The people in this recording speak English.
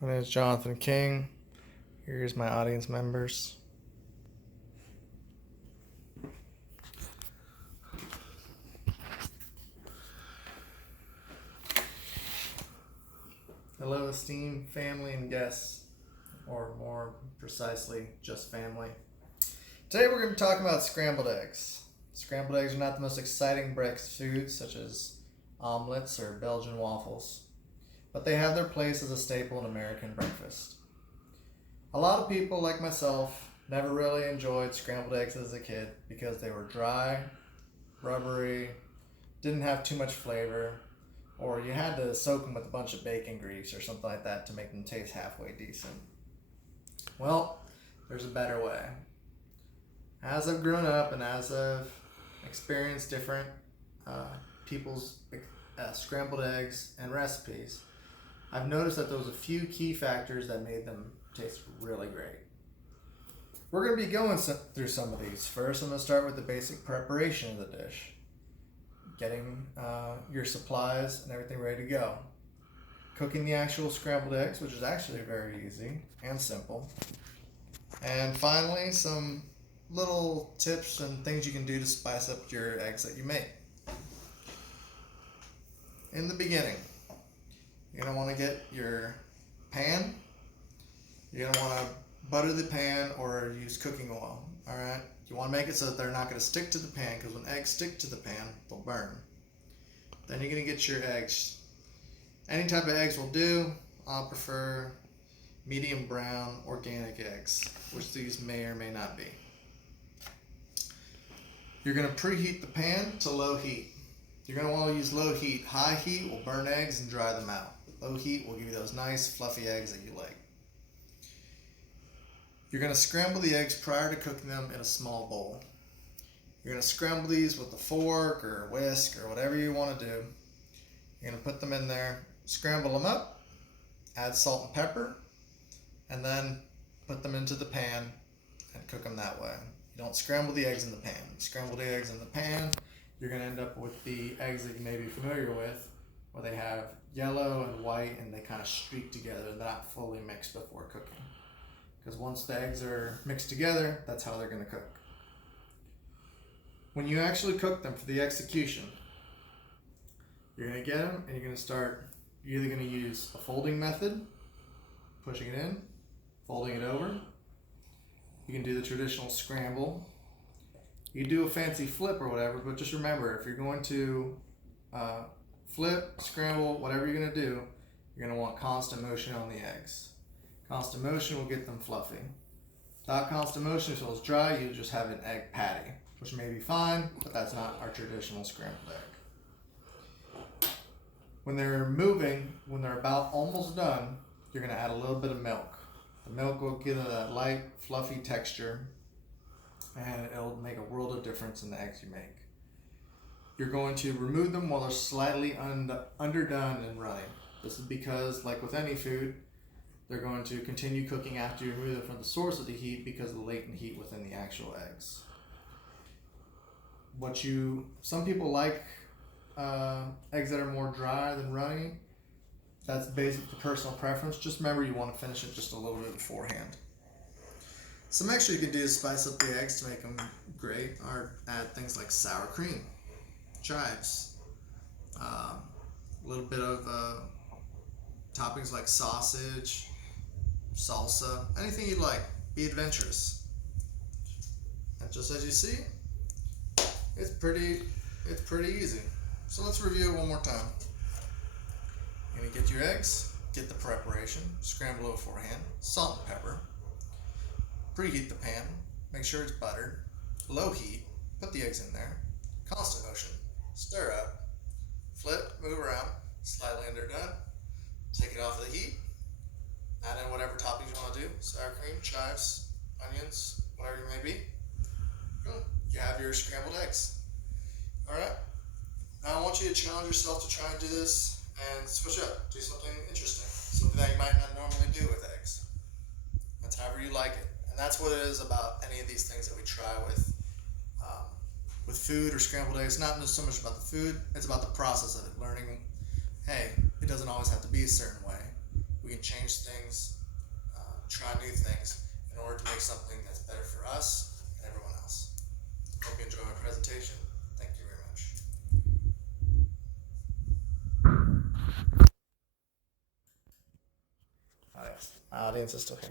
My name is Jonathan King. Here's my audience members. Hello, esteemed family and guests, or more precisely, just family. Today we're going to be talking about scrambled eggs. Scrambled eggs are not the most exciting breakfast foods, such as omelets or Belgian waffles, but they have their place as a staple in American breakfast. A lot of people, like myself, never really enjoyed scrambled eggs as a kid because they were dry, rubbery, didn't have too much flavor, or you had to soak them with a bunch of bacon grease or something like that to make them taste halfway decent. Well, there's a better way. As I've grown up and as I've experienced different people's scrambled eggs and recipes, I've noticed that there was a few key factors that made them taste really great. We're going to be going through some of these. First, I'm going to start with the basic preparation of the dish. Getting your supplies and everything ready to go. Cooking the actual scrambled eggs, which is actually very easy and simple. And finally, some little tips and things you can do to spice up your eggs that you make. In the beginning, you're going to want to get your pan. You're going to want to butter the pan or use cooking oil. Alright? You want to make it so that they're not going to stick to the pan, because when eggs stick to the pan, they'll burn. Then you're going to get your eggs. Any type of eggs will do. I'll prefer medium brown organic eggs, which these may or may not be. You're going to preheat the pan to low heat. You're going to want to use low heat. High heat will burn eggs and dry them out. Low heat will give you those nice fluffy eggs that you like. You're going to scramble the eggs prior to cooking them in a small bowl. You're going to scramble these with a fork or whisk or whatever you want to do. You're going to put them in there, scramble them up, add salt and pepper, and then put them into the pan and cook them that way. You don't scramble the eggs in the pan. You scramble the eggs in the pan, you're going to end up with the eggs that you may be familiar with, where they have yellow and white and they kind of streak together. They're not fully mixed before cooking. Because once the eggs are mixed together, that's how they're going to cook. When you actually cook them for the execution, you're going to get them and you're going to start, you're either going to use a folding method, pushing it in, folding it over. You can do the traditional scramble. You can do a fancy flip or whatever, but just remember, if you're going to flip, scramble, whatever you're going to do, you're going to want constant motion on the eggs. Constant motion will get them fluffy. Without constant motion, if it's dry, you just have an egg patty, which may be fine, but that's not our traditional scrambled egg. When they're moving, when they're about almost done, you're going to add a little bit of milk. The milk will give it a light, fluffy texture, and it'll make a world of difference in the eggs you make. You're going to remove them while they're slightly underdone and runny. This is because, like with any food, they're going to continue cooking after you remove them from the source of the heat because of the latent heat within the actual eggs. Some people like eggs that are more dry than runny. That's basic to personal preference. Just remember you want to finish it just a little bit beforehand. Some extra you can do to spice up the eggs to make them great are add things like sour cream, chives, a little bit of toppings like sausage, salsa, anything you like. Be adventurous. And just as you see, it's pretty easy. So let's review it one more time. You're gonna get your eggs, get the preparation, scramble it beforehand, salt and pepper, preheat the pan, make sure it's buttered, low heat, put the eggs in there, constant motion, stir up, flip, move around, slightly underdone, take it off of the heat, add in whatever toppings you want to do, sour cream, chives, onions, whatever it may be. Good. You have your scrambled eggs. Alright? Now I want you to challenge yourself to try and do this and switch up. Do something interesting. Something that you might not normally do with eggs. That's however you like it. And that's what it is about any of these things that we try with food or scrambled eggs. It's not just so much about the food, it's about the process of it. Learning, hey, it doesn't always have to be a certain way. We can change things Adios. My audience is still here.